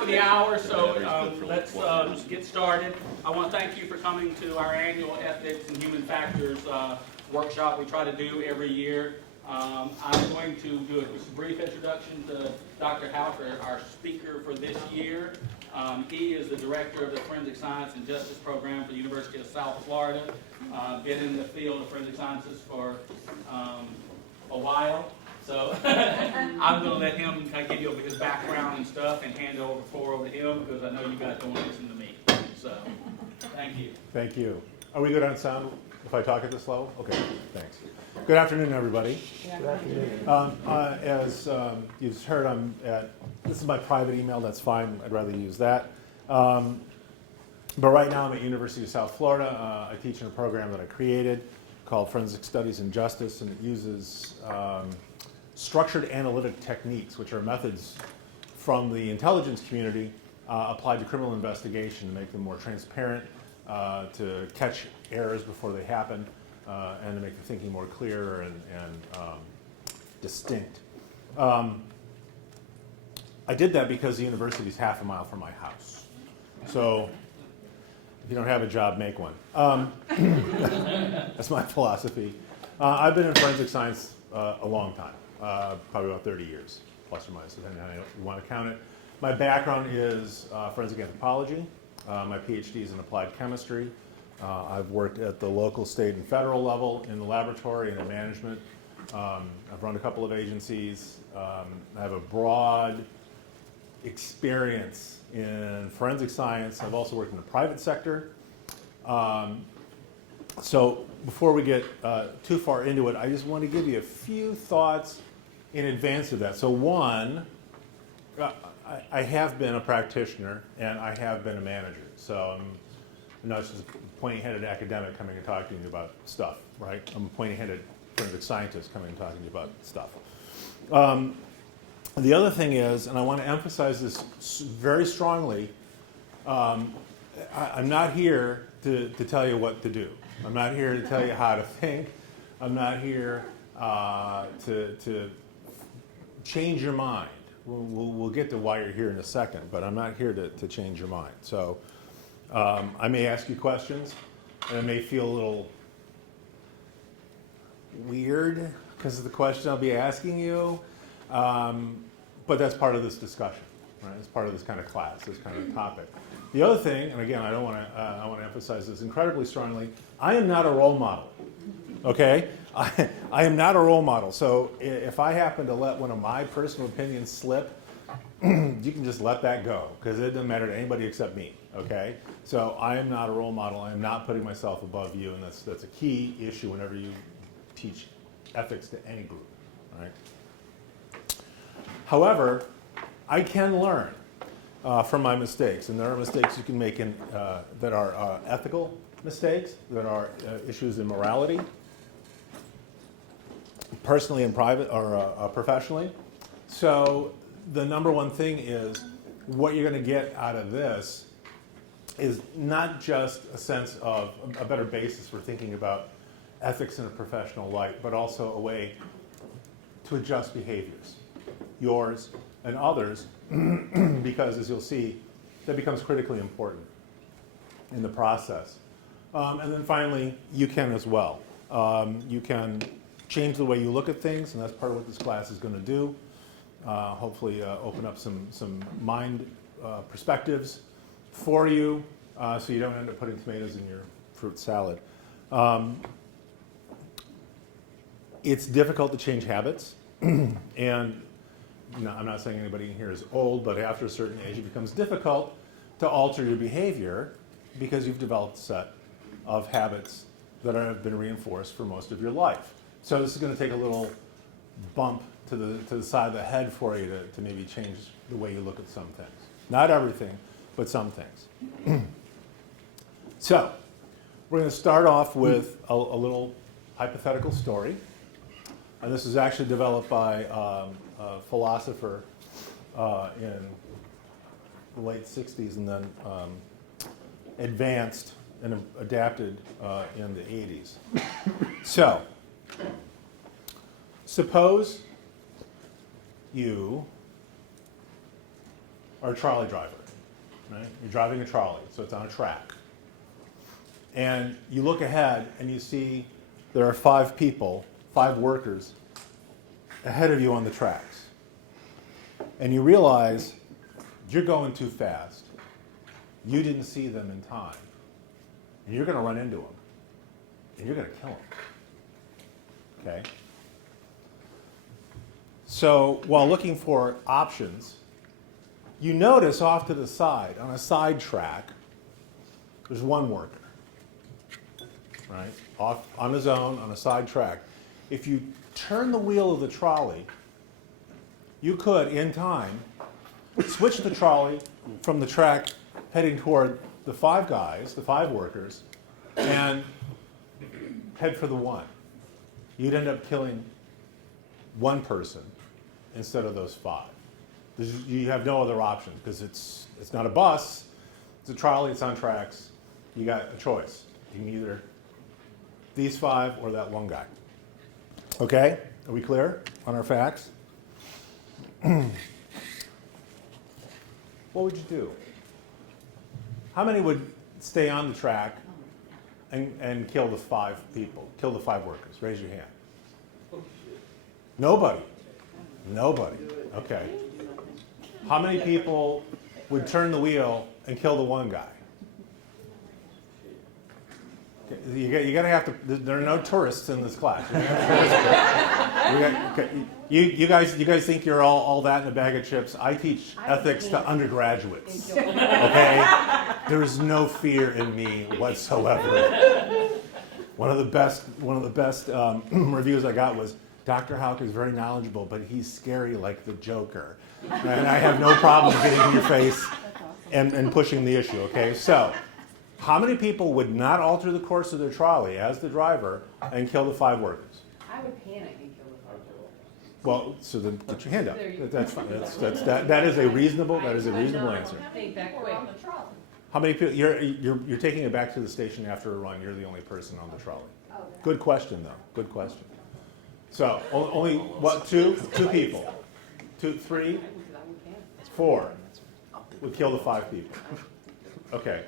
top of the hour, so let's get started. I want to thank you for coming to our annual Ethics and Human Factors workshop we try to do every year. I'm going to do a brief introduction to Dr. Houck, our speaker for this year. He is the director of the Forensic Science and Justice Program for the University of South Florida. Been in the field of forensic sciences for a while. So I'm going to let him kind of give you his background and stuff and hand the floor over to him because I know you guys don't want to listen to me. So thank you. Thank you. Are we good on sound if I talk at this level? Okay, thanks. Good afternoon, everybody. Good afternoon. As you've heard, this is my private email. That's fine. I'd rather use that. But right now I'm at University of South Florida. I teach in a program that I created called Forensic Studies and Justice, and it uses structured analytic techniques, which are methods from the intelligence community applied to criminal investigation to make them more transparent, to catch errors before they happen, and to make the thinking more clear and distinct. I did that because the university is half a mile from my house. So if you don't have a job, make one. That's my philosophy. I've been in forensic science a long time, probably about 30 years, plus or minus, depending on how you want to count it. My background is forensic anthropology. My PhD is in applied chemistry. I've worked at the local, state, and federal level in the laboratory and in management. I've run a couple of agencies. I have a broad experience in forensic science. I've also worked in the private sector. So before we get too far into it, I just want to give you a few thoughts in advance of that. So one, I have been a practitioner and I have been a manager. So I'm not just a pointy-headed academic coming and talking to you about stuff, right? I'm a pointy-headed forensic scientist coming and talking to you about stuff. The other thing is, and I want to emphasize this very strongly, I'm not here to tell you what to do. I'm not here to tell you how to think. I'm not here to change your mind. We'll get to why you're here in a second, but I'm not here to change your mind. So I may ask you questions, and it may feel a little weird because of the question I'll be asking you, but that's part of this discussion, right? It's part of this kind of class, this kind of topic. The other thing, and again, I want to emphasize this incredibly strongly, I am not a role model, okay? I am not a role model, so if I happen to let one of my personal opinions slip, you can just let that go, because it doesn't matter to anybody except me, okay? So I am not a role model. I am not putting myself above you, and that's a key issue whenever you teach ethics to any group, right? However, I can learn from my mistakes, and there are mistakes you can make that are ethical mistakes, that are issues in morality, personally and private or professionally. So the number one thing is what you're going to get out of this is not just a sense of a better basis for thinking about ethics in a professional light, but also a way to adjust behaviors, yours and others, because as you'll see, that becomes critically important in the process. And then finally, you can as well. You can change the way you look at things, and that's part of what this class is going to do. Hopefully open up some mind perspectives for you so you don't end up putting tomatoes in your fruit salad. It's difficult to change habits, and I'm not saying anybody in here is old, but after a certain age it becomes difficult to alter your behavior because you've developed a set of habits that have been reinforced for most of your life. So this is going to take a little bump to the side of the head for you to maybe change the way you look at some things. Not everything, but some things. So we're going to start off with a little hypothetical story. And this is actually developed by a philosopher in the late 60s and then advanced and adapted in the 80s. So, suppose you are a trolley driver, right? You're driving a trolley, so it's on a track. And you look ahead and you see there are 5 people, 5 workers ahead of you on the tracks. And you realize you're going too fast. You didn't see them in time. And you're going to run into them. And you're going to kill them. Okay? So while looking for options, you notice off to the side, on a side track, there's one worker. Right? Off on his own, on a side track. If you turn the wheel of the trolley, you could, in time, switch the trolley from the track heading toward the 5 guys, the 5 workers, and head for the one. You'd end up killing one person instead of those 5. You have no other option because it's not a bus, it's a trolley, it's on tracks. You got a choice. You can either these 5 or that one guy. Okay? Are we clear on our facts? What would you do? How many would stay on the track and kill the 5 people, kill the 5 workers? Raise your hand. Nobody. Nobody. Okay. How many people would turn the wheel and kill the one guy? You gotta have to. There are no tourists in this class. You guys think you're all that in a bag of chips? I teach ethics to undergraduates. Okay, there is no fear in me whatsoever. One of the best reviews I got was, Dr. Houck is very knowledgeable, but he's scary like the Joker. And I have no problem getting in your face and pushing the issue. Okay, so. How many people would not alter the course of their trolley as the driver and kill the 5 workers? I would panic and kill the 5 workers. Well, so then put your hand up. That's fine. That is a reasonable answer. Think that quick. How many people? You're taking it back to the station after a run. You're the only person on the trolley. Good question, though. Good question. So only what? 2 people, 2, 3, 4 would kill the 5 people. Okay.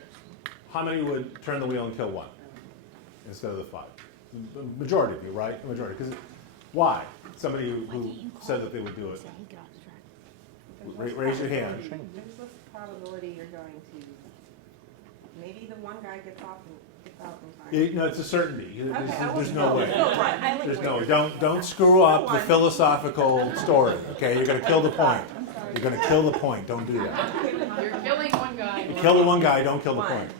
How many would turn the wheel and kill 1 instead of the 5? The majority of you, right? The majority. Because why? Somebody who said that they would do it. Raise your hand. There's this probability you're going to, maybe the one guy gets out in time. No, it's a certainty. Okay, There's no way. I like There's what no way. you're Don't screw up the philosophical story. Okay, you're going to kill the point. You're going to kill the point. Don't do that. You're killing one guy. You kill the one guy. Don't kill the point.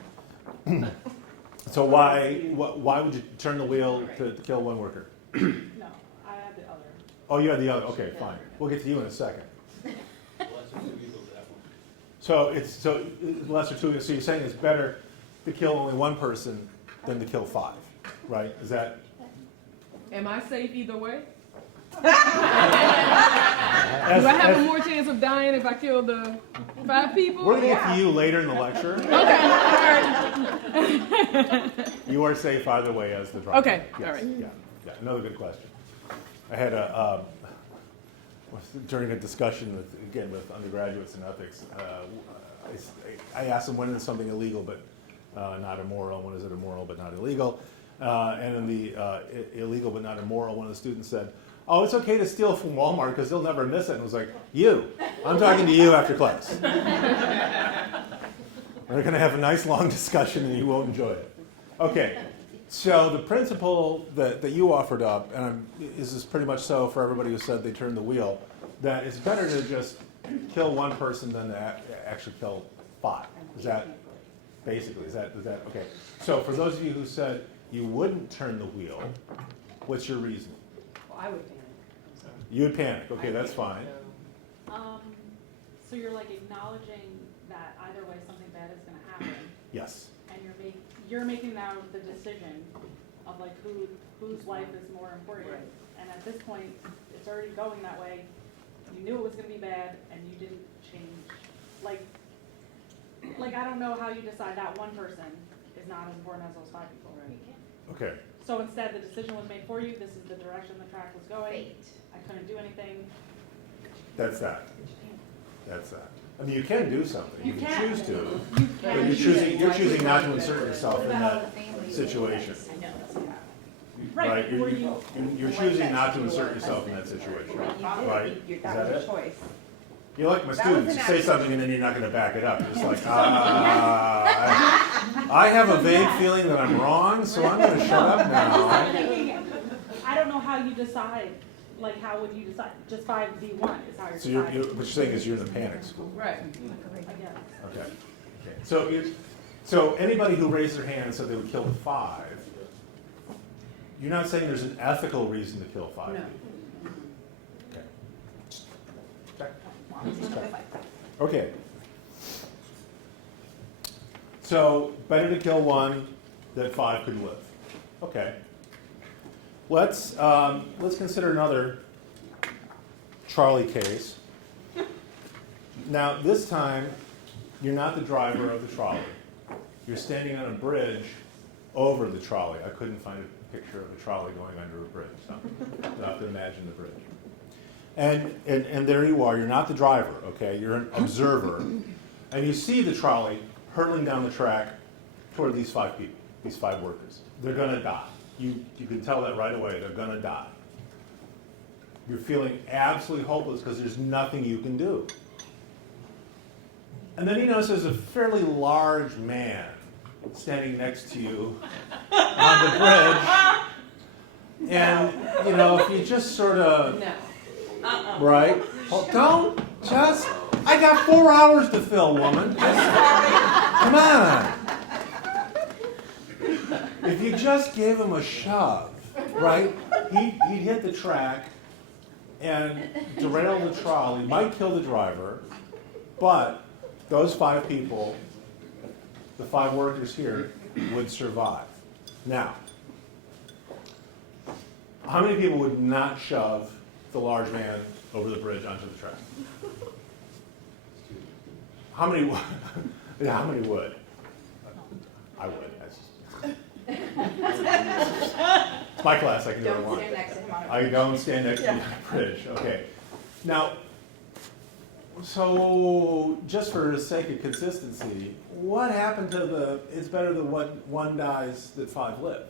So why would you turn the wheel to kill 1 worker? No, I had the other. Oh, you had the other. Okay, fine. We'll get to you in a second. So lesser 2. So you're saying it's better to kill only 1 person than to kill 5, right? Is that? Am I safe either way? As, Do I have a more chance of dying if I kill the 5 people? We're going to get to you later in the lecture. Okay. You are safe either way as the driver. Okay, Yes. all right. Yeah, another good question. I had during a discussion with undergraduates in ethics, I asked them when is something illegal but not immoral, when is it immoral but not illegal, and in the illegal but not immoral, one of the students said, oh, it's okay to steal from Walmart because they'll never miss it. And I was like, I'm talking to you after class. We're going to have a nice long discussion and you won't enjoy it. Okay, so the principle that you offered up, and this is pretty much so for everybody who said they turned the wheel, that it's better to just kill 1 person than to actually kill 5. Is that basically, is that okay? So for those of you who said you wouldn't turn the wheel, what's your reason? Well, I would panic. You would panic. Okay, that's fine. So you're like acknowledging that either way something bad is going to happen, Yes. and you're making now the decision of like whose life is more important. Right. And at this point, it's already going that way. You knew it was going to be bad, and you didn't change. Like I don't know how you decide that 1 person is not as important as those 5 people. Right. Okay. So instead, the decision was made for you. This is the direction the track was going. I couldn't do anything. That's that. That's that. I mean, you can do something, You you can can. choose to, You but can. you're choosing not to insert yourself in that situation. I know, that's what happened. Right, Right, where you're choosing not to insert yourself in that situation, right? Is That that was it? a choice. You're like my That students, was you an say action. something and then you're not gonna back it up, you're just like, I have a vague feeling that I'm wrong, so I'm gonna shut up I'm now. thinking, I don't know how you decide, like, how would you decide? Just 5v1 is how you're So deciding. what you're saying is you're in the panic school. Right. I guess. Okay. So anybody who raised their hand and said they would kill the 5, you're not saying there's an ethical reason to kill 5 No. people? Okay. Okay. So better to kill 1 than 5 could live. Okay. Let's consider another Charlie case. Now this time, you're not the driver of the trolley. You're standing on a bridge over the trolley. I couldn't find a picture of a trolley going under a bridge, so you'll have to imagine the bridge. And there you are, you're not the driver, okay? You're an observer. And you see the trolley hurtling down the track toward these 5 people, these 5 workers. They're gonna die. You can tell that right away, they're gonna die. You're feeling absolutely hopeless because there's nothing you can do. And then you notice there's a fairly large man standing next to you on the bridge. And, you know, if you just sort of, No. right? Well, don't just, I got 4 hours to fill, woman. Come on. If you just gave him a shove, right? He'd hit the track and derail the trolley, might kill the driver, but those 5 people, the 5 workers here, would survive. Now, how many people would not shove the large man over the bridge onto the track? How many? Yeah, how many would? I would. It's my class. I can do what I Don't want. stand next to him on a I don't stand next to the bridge. Okay. Now, so just for the sake of consistency, what happened to the? It's better that one dies that 5 live.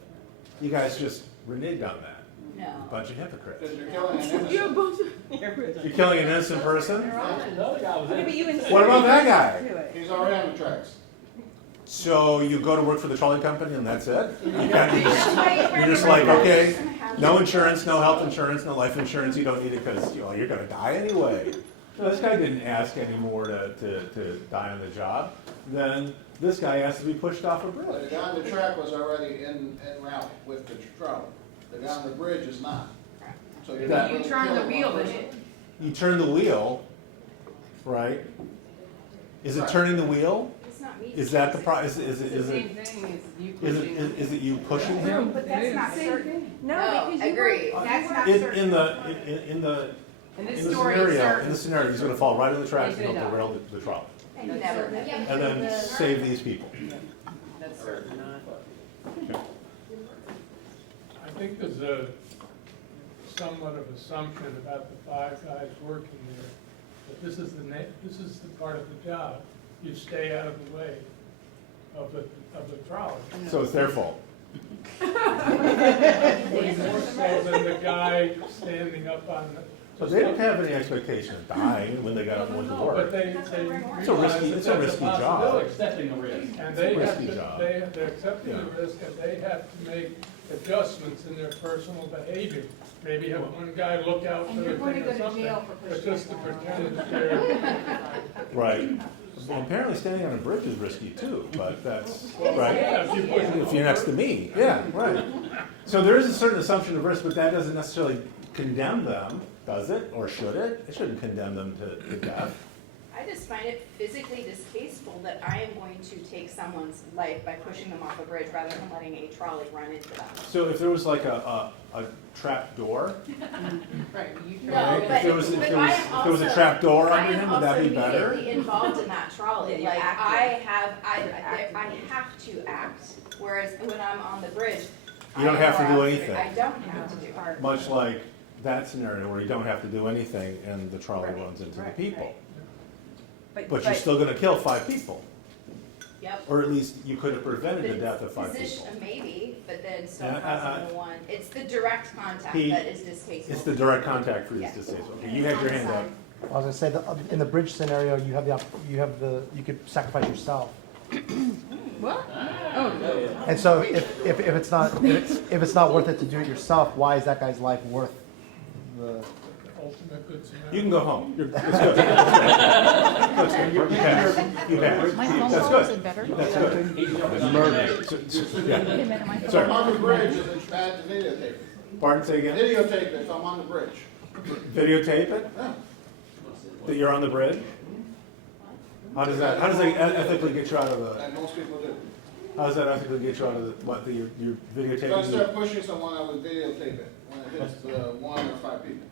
You guys just reneged on that. No. Bunch of hypocrites. Because you're killing an innocent. You're both. You're killing an innocent person? Another guy was Yeah, in. but you inserted What about that guy? into it. He's already on the tracks. So you go to work for the trolley company and that's it? You're just like, okay, no insurance, no health insurance, no life insurance, you don't need it because you're going to die anyway. So this guy didn't ask anymore to die on the job. Then this guy has to be pushed off a But bridge. the guy on the track was already en route with the trolley. The guy on the bridge is not. So you're not You really turn the killing wheel, one then person. it, You turn the wheel, right? Is it Right. turning the wheel? It's not me. Is that the pro, is it's the it, same thing as you is pushing. it you pushing him? But It that's is. not Same certain. No, No, because you agree. were, That's not In In in this the story, scenario, certain. he's going to fall right on the tracks and He's he'll gonna derail the trolley, And never. and then save these people. That's certain, not. I think there's a somewhat of assumption about the 5 guys working there, that this is the part of the job. You stay out of the way of the trolley. So it's their fault. Way more so than the guy standing up on the. But they don't have any expectation of dying when they got up and went to No, work. but they It's a realize risky- that it's a that's risky job. possibility. Accepting the risk. And they have risky to, job. they're accepting the risk, and they have to make adjustments in their personal behavior. Maybe have one guy look out for And the you're going to thing go or to something, jail for but pushing just to it. pretend that they're. Right. Well, apparently standing on a bridge is risky too, but that's, Yeah, right? if you push If you're next to me, yeah, right. So there is a certain assumption of risk, but that doesn't necessarily condemn them, does it? Or should it? It shouldn't condemn them to death. I just find it physically distasteful that I am going to take someone's life by pushing them off a bridge rather than letting a trolley run into them. So if there was like a trap door, Right, you No, turn. if but- there was but if I am there was a also- trap door I under am him, would that be also better? immediately involved in that trolley. Yeah, you're Like, acting. I have to act, whereas when I'm on the bridge. You don't I have to am do more anything. I don't have to do. Much like that scenario where you don't have to do anything and the trolley runs into the right, people. right. But you're still gonna kill 5 people. Yep. Or at least you could have prevented the death of 5 Position- people. Maybe, but then still Yeah, causing the one, it's the direct contact He- that is distasteful. It's the direct contact for Yeah. these distasteful. Okay, you had your hand up. I was gonna say, in the bridge scenario, you could sacrifice yourself. What? Oh, And so if it's not worth it to do it yourself, why is that guy's life worth the? Ultimate good Samaritan. You can go home. It's good. That's good. You passed. You passed. My phone That's call is good. it better? That's good. Murder. Yeah. Wait a minute, my If I'm Sorry. on the bridge, it's bad to videotape it. Pardon, say again? Videotape it if I'm on the bridge. Videotape it? Yeah. That you're on the bridge? How does that ethically get you out of the, And most people do. how does that ethically get you out of the, what, you're If I videotaping? start pushing someone, I would videotape it when it hits 1 or 5 people.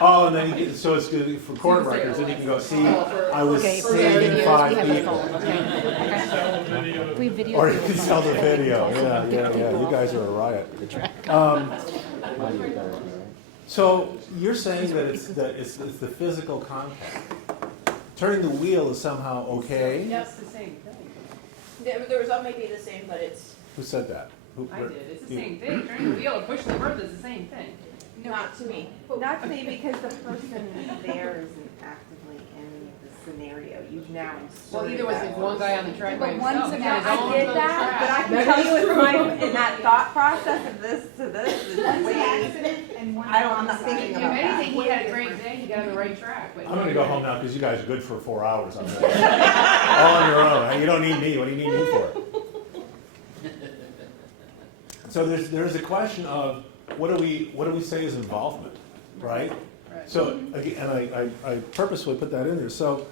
Oh, and then you get, so it's good for court records, then you can go, see, I was Okay, for saving videos, 5 we have the people. phone, okay. Sell a video. We video. Or you can sell the video, yeah, you guys are a riot. So you're saying that it's the physical contact. Turning the wheel is somehow okay? That's the same thing. The result may be the same, but it's Who said that? Who- I did, it's the you- same thing, turning the wheel and pushing the bird is the same thing. not to me. Not to me, because the person there isn't actively in the scenario. You've now inserted. Well, either was that if one guy on the track by But one himself. scenario- had his own I did little that, but I track. can That tell is you it's true. my, in that thought process of this to this is way, and one I'm not thinking If about that. anything, he had a great day, he got on the right track, but. I'm gonna go home now because you guys are good for 4 hours. I'm gonna- all on your own. You don't need me. What do you need me for? So there's a question of what do we say is involvement, right? Right. So again, and I purposely put that in there. So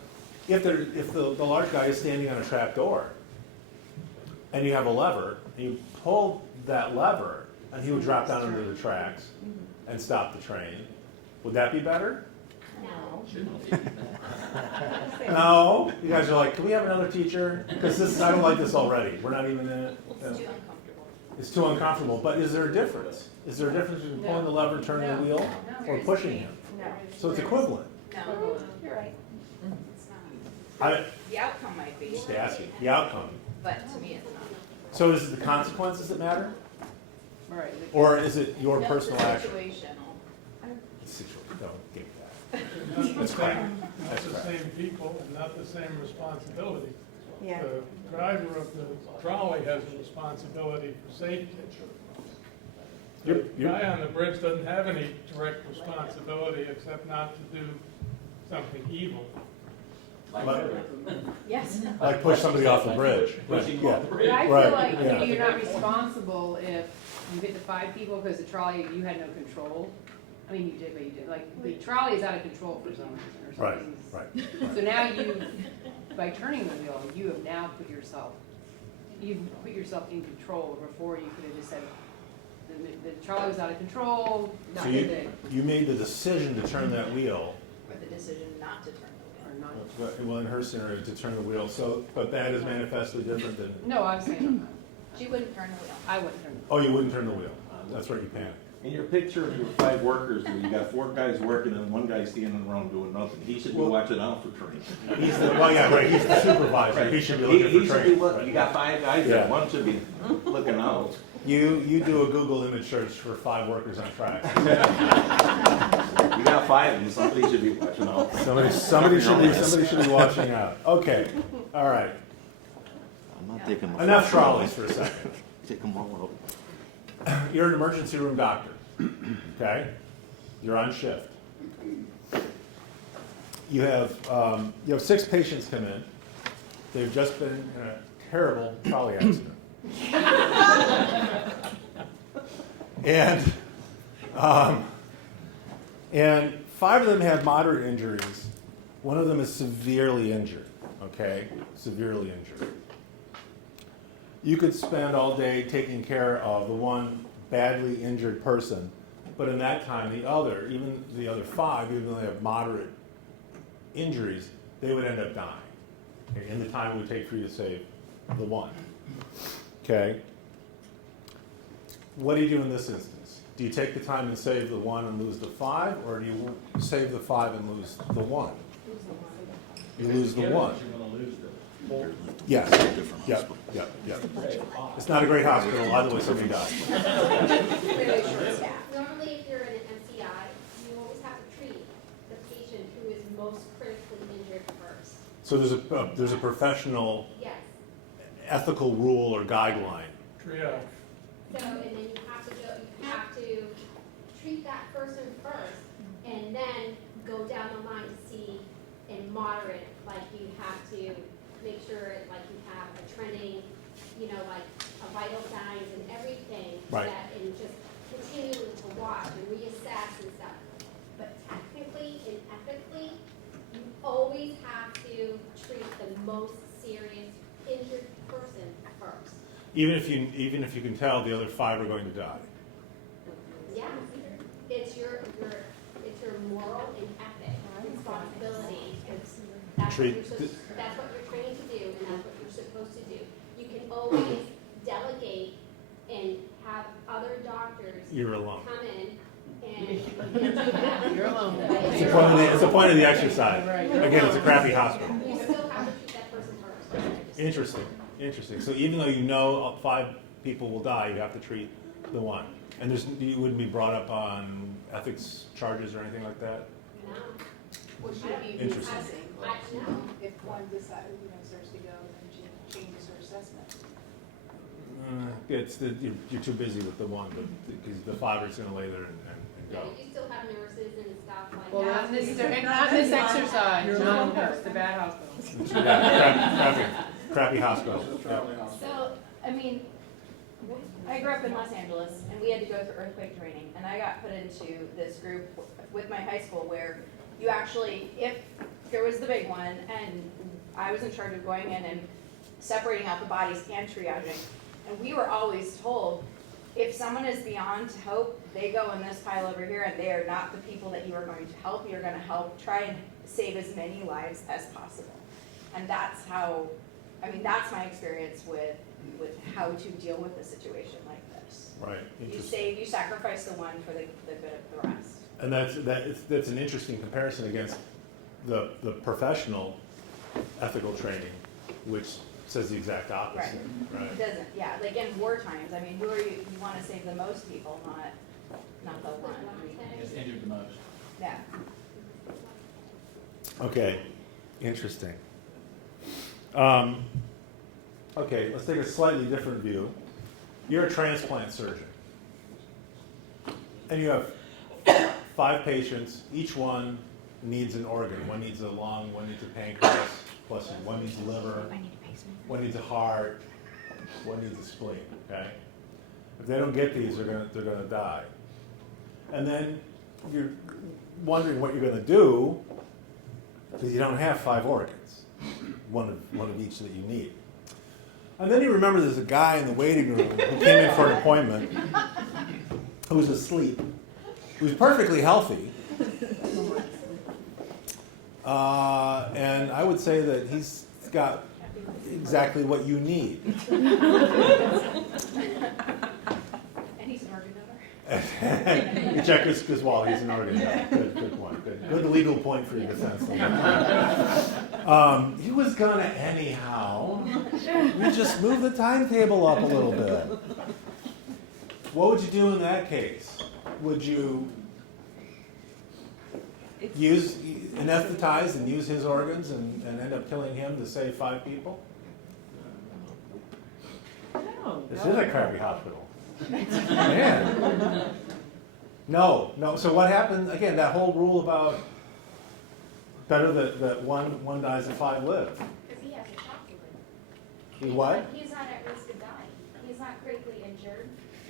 if the large guy is standing on a trap door, and you have a lever, and you pull that lever, and he would drop down into the tracks and stop the train, would that be better? No, you guys are like, can we have another teacher? Because I don't like this already. We're not even in it. It's too uncomfortable. It's too uncomfortable. But is there a difference? Is there a difference between pulling the lever, turning the wheel, or pushing him? no, So it's equivalent. No, you're right. it's not. I The outcome might be, just asking the outcome. but to me it's not. So is it the consequences that matter, Right. or is it your No, it's personal action? situational. It's situa- Don't give that. Not the That's crap. same, not That's the crap. same people and not the same responsibility. Yeah. The driver of the trolley has a responsibility for safety. The You're- guy on the bridge doesn't have any direct responsibility except not to do something evil. Yes. Like push somebody off the bridge. Pushing Yeah. off the But bridge. I Right, feel like yeah. you're not responsible if you hit the 5 people because the trolley, you had no control. I mean, you did, but you did, like, the trolley is out of control for some reason or Right, something. right. So now you, by turning the wheel, you have now you've put yourself in control. Before you could have just said, the trolley was out of control, not So hit it, you made the decision to turn that wheel. Or the decision not to turn the wheel. or not. Well, in her scenario, to turn the wheel. So, but that is manifestly different than. No, I'm saying, She wouldn't turn the wheel. I wouldn't turn the Oh, you wouldn't turn the wheel. That's right. You panicked. In your picture of your 5 workers, where you got 4 guys working and 1 guy standing around doing nothing, he should be watching out for trains. He's the, well, yeah, right. He's the supervisor. He should be looking He for should be trains. looking, you got 5 guys there, Yeah. 1 should be looking out. You do a Google image search for 5 workers on tracks. You got 5 and somebody should be watching out. Somebody should be watching out. Okay. All right. I'm not taking the Enough trolleys for a second. Take them all out. You're an emergency room doctor. Okay? You're on shift. You have 6 patients come in. They've just been in a terrible trolley accident. And 5 of them have moderate injuries. 1 of them is severely injured. Okay? Severely injured. You could spend all day taking care of the one badly injured person, but in that time, even the other 5, even though they have moderate injuries, they would end up dying. Okay, in the time it would take for you to save the one. Okay? What do you do in this instance? Do you take the time and save the 1 and lose the 5, or do you save the 5 and lose the 1? You lose the one. You're gonna lose the whole. Yes. Yep. It's not a great hospital. Either way, somebody dies. Really short staff. Normally, if you're in an MCI, you always have to treat the patient who is most critically injured first. So there's a professional Yes. ethical rule or guideline. Triage. So, and then you have to treat that person first, and then go down the line to see and moderate, like you have to make sure, like you have a trending, like a vital signs and everything. Right. And just continuing to watch and reassess and stuff. But technically and ethically, you always have to treat the most serious injured person first. Even if you can tell the other 5 are going to die. Yeah, it's your moral and ethic responsibility. That's what you're trained to do, and that's what you're supposed to do. You can always delegate and have other doctors You're alone. come in and do that. You're alone. It's the point of the exercise. Again, it's a crappy hospital. You still have to treat that person first. Interesting. So even though you know 5 people will die, you have to treat the one. And you wouldn't be brought up on ethics charges or anything like that? No. Well, should it be Interesting. assessing? No. If one decides, starts to go, then changes her assessment. You're too busy with the one, because the 5 are just going to lay there and Yeah, go. you still have nurses and stuff like Well, that. not this exercise, not this, the bad hospital. Crappy hospital. Traveling hospital. So, I mean, I grew up in Los Angeles, and we had to go through earthquake training, and I got put into this group with my high school where you actually, if there was the big one, and I was in charge of going in and separating out the bodies and triaging, and we were always told, if someone is beyond hope, they go in this pile over here, and they are not the people that you are going to help. You're going to help try and save as many lives as possible. And that's how, that's my experience with how to deal with a situation like this. Right. You sacrifice the one for the good of the rest. And that's an interesting comparison against the professional ethical training, which says the exact opposite. Right. It doesn't, yeah, like in war times, who are you want to save the most people, not the one. It's injured the most. Yeah. Okay. Interesting. Okay, let's take a slightly different view. You're a transplant surgeon, and you have 5 patients. Each one needs an organ. One needs a lung, one needs a pancreas, one needs a liver, one needs a heart, one needs a spleen. Okay, if they don't get these, they're gonna die. And then you're wondering what you're gonna do because you don't have 5 organs, one of each that you need. And then you remember there's a guy in the waiting room who came in for an appointment who was asleep, who was perfectly healthy. And I would say that he's got exactly what you need. And he's an organ donor. You check his wall, he's an organ donor. Good point. Good legal point for your defense. He was gonna anyhow. We just move the timetable up a little bit. What would you do in that case? Would you anesthetize and use his organs and end up killing him to save 5 people? This is a crappy hospital. Man. No. So what happened, again, that whole rule about better that one dies and 5 live. Because he has a shock wound. He what? He's not at risk of dying. He's not critically injured.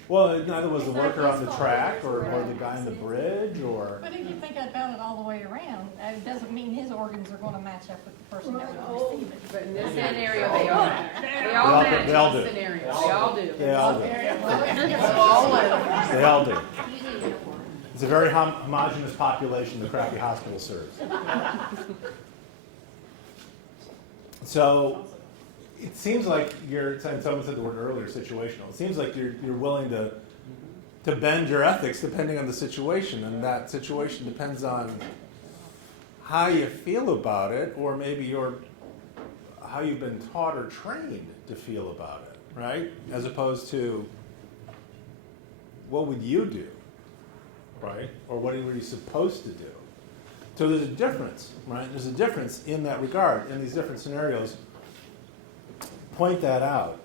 Well, neither was the It's not worker on his the fault track there's or a the guy on the accident. bridge or... But if you think about it all the way around, it doesn't mean his organs are going to match up with the person that would receive it. But in this scenario, they all match. They all match They all in do. this scenario. They all do. They all do. They all do. It's a very homogeneous population the crappy hospital serves. So it seems like someone said the word earlier, situational. It seems like you're willing to bend your ethics depending on the situation, and that situation depends on how you feel about it, or maybe how you've been taught or trained to feel about it, right? As opposed to, what would you do, right? Or what were you supposed to do? So there's a difference, right? There's a difference in that regard, in these different scenarios. Point that out.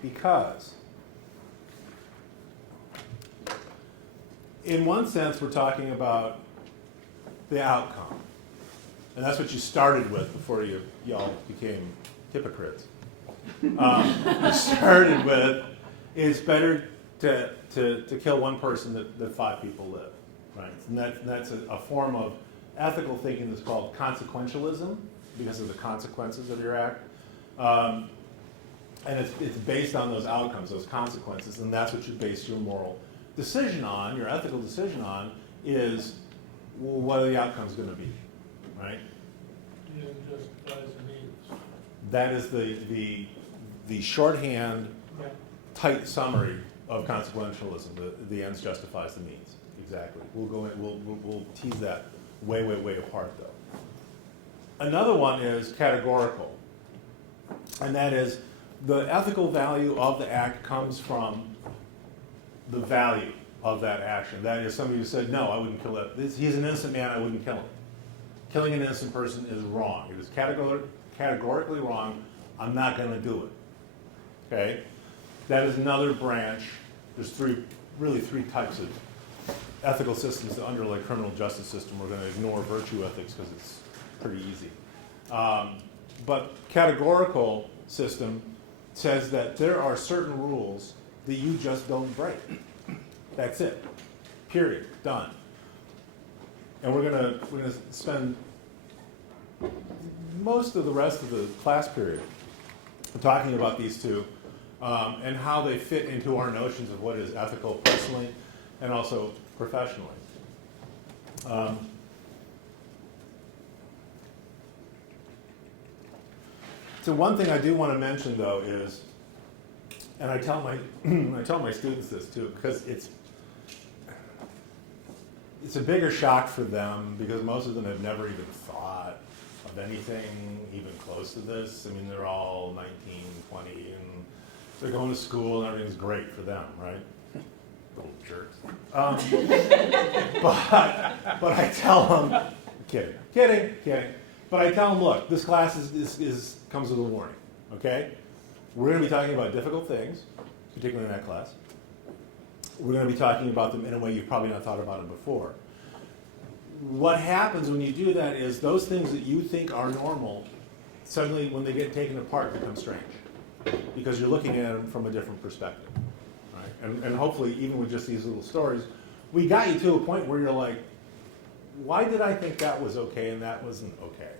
Because in one sense, we're talking about the outcome. And that's what you started with before y'all became hypocrites. You started with, it's better to kill one person than 5 people live, right? And that's a form of ethical thinking that's called consequentialism, because of the consequences of your act. And it's based on those outcomes, those consequences, and that's what you base your moral decision on, your ethical decision on, is, well, what are the outcomes going to be, right? The end justifies the means. That is the shorthand, Yeah. tight summary of consequentialism. The ends justifies the means. Exactly. We'll tease that way apart, though. Another one is categorical, and that is the ethical value of the act comes from the value of that action. That is, somebody who said, no, I wouldn't kill that. He's an innocent man, I wouldn't kill him. Killing an innocent person is wrong. It is categorically wrong. I'm not going to do it. Okay? That is another branch. There's really three types of ethical systems that underlie criminal justice system. We're going to ignore virtue ethics because it's pretty easy. But categorical system says that there are certain rules that you just don't break. That's it. Period. Done. And we're gonna spend most of the rest of the class period talking about these two and how they fit into our notions of what is ethical personally and also professionally. So one thing I do want to mention, though, is, and I tell my students this too, because it's a bigger shock for them because most of them have never even thought of anything even close to this. I mean, they're all 19, 20, and they're going to school and everything's great for them, right? Little jerks. But I tell them, kidding. But I tell them, look, this class comes with a warning, okay? We're going to be talking about difficult things, particularly in that class. We're going to be talking about them in a way you've probably not thought about it before. What happens when you do that is those things that you think are normal, suddenly when they get taken apart, become strange. Because you're looking at them from a different perspective. Right? And hopefully, even with just these little stories, we got you to a point where you're like, why did I think that was okay and that wasn't okay?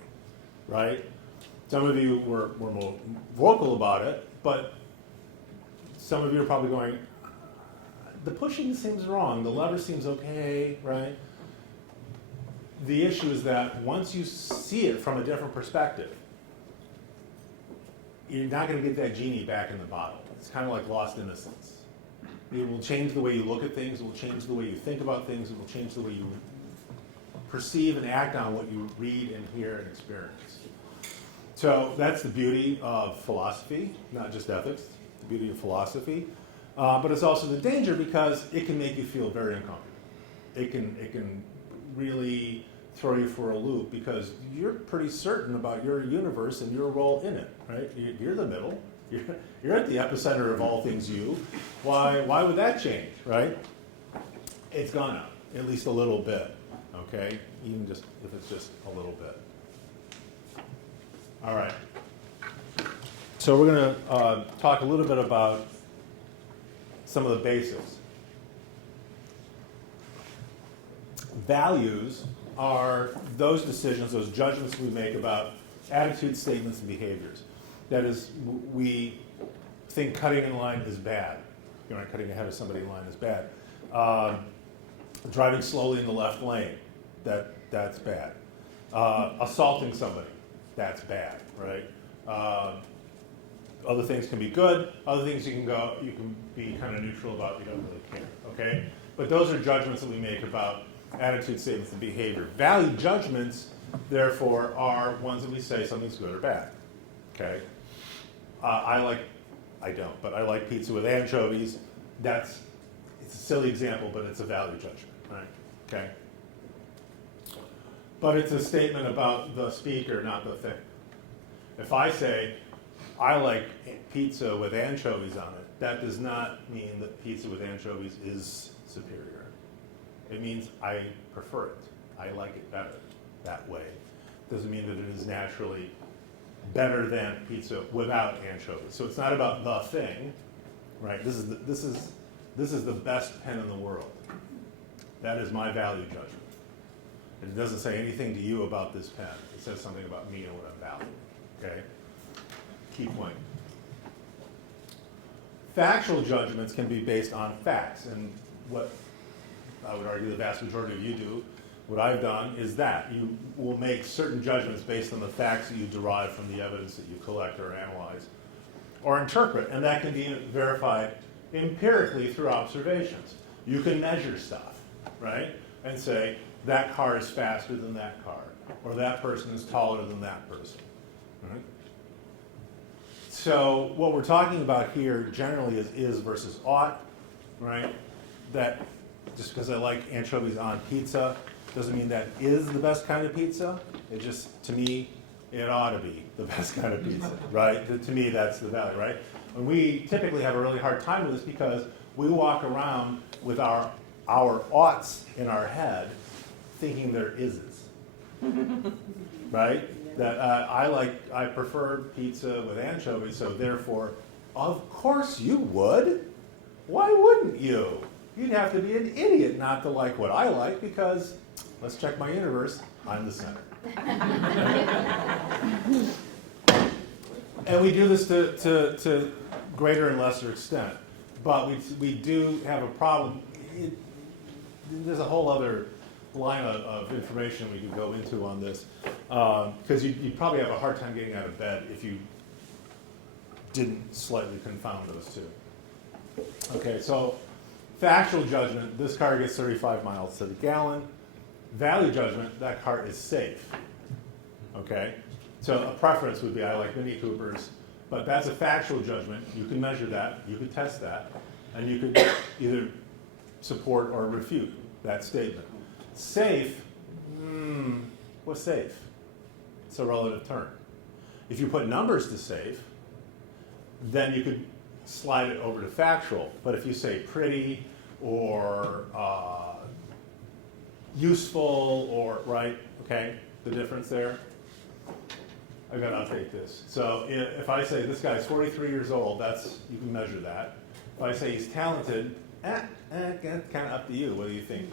Right? Some of you were more vocal about it, but some of you are probably going, the pushing seems wrong, the lever seems okay, right? The issue is that once you see it from a different perspective, you're not going to get that genie back in the bottle. It's kind of like lost innocence. It will change the way you look at things, it will change the way you think about things, it will change the way you perceive and act on what you read and hear and experience. So that's the beauty of philosophy, not just ethics, the beauty of philosophy. But it's also the danger because it can make you feel very uncomfortable. It can really throw you for a loop because you're pretty certain about your universe and your role in it, right? You're the middle. You're at the epicenter of all things you. Why would that change, right? It's gonna, at least a little bit, okay? Even just if it's just a little bit. All right. So we're going to talk a little bit about some of the basics. Values are those decisions, those judgments we make about attitudes, statements, and behaviors. That is, we think cutting in line is bad. You know, cutting ahead of somebody in line is bad. Driving slowly in the left lane, that's bad. Assaulting somebody, that's bad, right? Other things can be good. Other things you can be kind of neutral about. You don't really care. Okay. But those are judgments that we make about attitude statements and behavior. Value judgments, therefore, are ones that we say something's good or bad. Okay? I don't, but I like pizza with anchovies. It's a silly example, but it's a value judgment, right? Okay? But it's a statement about the speaker, not the thing. If I say, I like pizza with anchovies on it, that does not mean that pizza with anchovies is superior. It means I prefer it. I like it better that way. Doesn't mean that it is naturally better than pizza without anchovies. So it's not about the thing, right? This is the best pen in the world. That is my value judgment. It doesn't say anything to you about this pen. It says something about me and what I'm valuing. Okay? Key point. Factual judgments can be based on facts, and what I would argue the vast majority of you do, what I've done is that you will make certain judgments based on the facts that you derive from the evidence that you collect or analyze or interpret, and that can be verified empirically through observations. You can measure stuff, right? And say, that car is faster than that car, or that person is taller than that person. Right? So what we're talking about here generally is versus ought, right? That just because I like anchovies on pizza doesn't mean that is the best kind of pizza. It just, to me, it ought to be the best kind of pizza, right? To me, that's the value, right? And we typically have a really hard time with this because we walk around with our oughts in our head thinking they're ises, right? That I prefer pizza with anchovies, so therefore, of course you would. Why wouldn't you? You'd have to be an idiot not to like what I like because, let's check my universe, I'm the center. And we do this to greater and lesser extent, but we do have a problem. There's a whole other line of information we could go into on this, because you'd probably have a hard time getting out of bed if you didn't slightly confound those two. Okay, so factual judgment, this car gets 35 miles to the gallon. Value judgment, that car is safe. Okay, so a preference would be I like Mini Coopers, but that's a factual judgment. You can measure that, you could test that, and you could either support or refute that statement. Safe, what's safe? It's a relative term. If you put numbers to safe, then you could slide it over to factual. But if you say pretty or useful or, right, okay, the difference there? I've got to update this. So if I say this guy's 43 years old, you can measure that. If I say he's talented, it's kind of up to you whether you think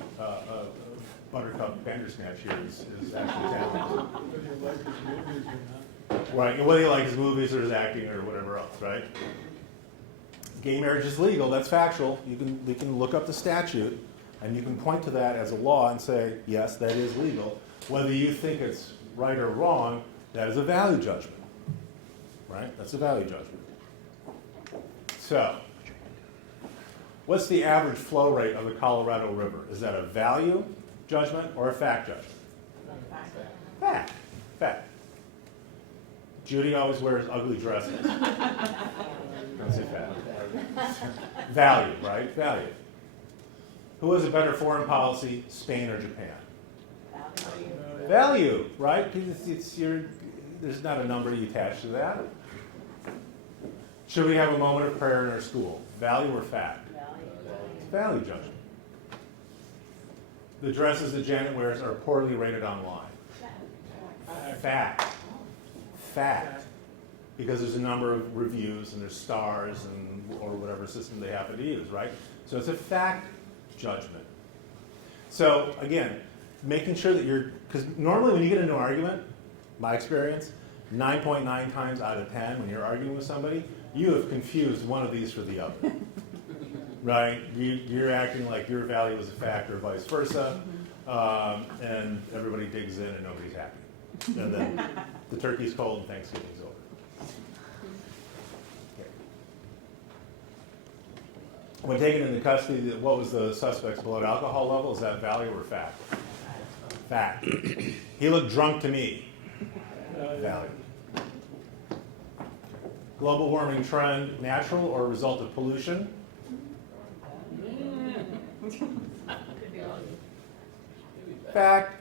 Buttercup Bandersnatch here is actually talented. Whether you like his movies or not. Right, and whether you like his movies or his acting or whatever else, right? Gay marriage is legal, that's factual. You can look up the statute and you can point to that as a law and say, yes, that is legal. Whether you think it's right or wrong, that is a value judgment, right? That's a value judgment. So, what's the average flow rate of the Colorado River? Is that a value judgment or a fact judgment? Fact. Fact. Judy always wears ugly dresses. Don't say fact. Value, right? Value. Who has a better foreign policy, Spain or Japan? Value, right? There's not a number you attach to that. Should we have a moment of prayer in our school? Value or fact? It's value judgment. The dresses that Janet wears are poorly rated online. Fact. Fact. Because there's a number of reviews and there's stars or whatever system they happen to use, right? So it's a fact judgment. So again, making sure that because normally when you get into an argument, my experience, 9.9 times out of 10 when you're arguing with somebody, you have confused one of these for the other. Right? You're acting like your value is a fact or vice versa, and everybody digs in and nobody's happy. And then the turkey's cold and Thanksgiving's over. Okay. when taken into custody, what was the suspect's blood alcohol level? Is that value or fact? Fact. He looked drunk to me. Value. Global warming trend, natural or a result of pollution? Fact.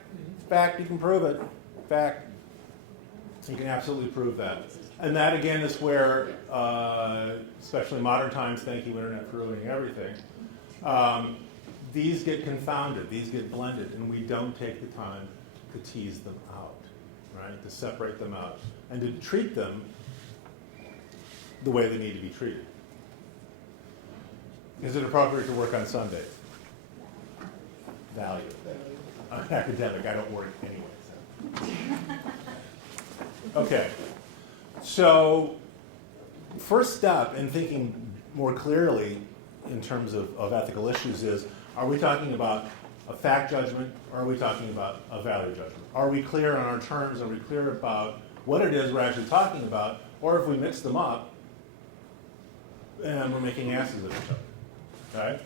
Fact, you can prove it. Fact. You can absolutely prove that. And that, again, is where, especially modern times, thank you, Internet, for ruining everything, these get confounded, these get blended, and we don't take the time to tease them out, right? To separate them out and to treat them the way they need to be treated. Is it appropriate to work on Sundays? Value. I'm an academic, I don't work anyway. So. Okay, so first step in thinking more clearly in terms of ethical issues is, are we talking about a fact judgment or are we talking about a value judgment? Are we clear on our terms? Are we clear about what it is we're actually talking about? Or if we mix them up and we're making asses of each other, right?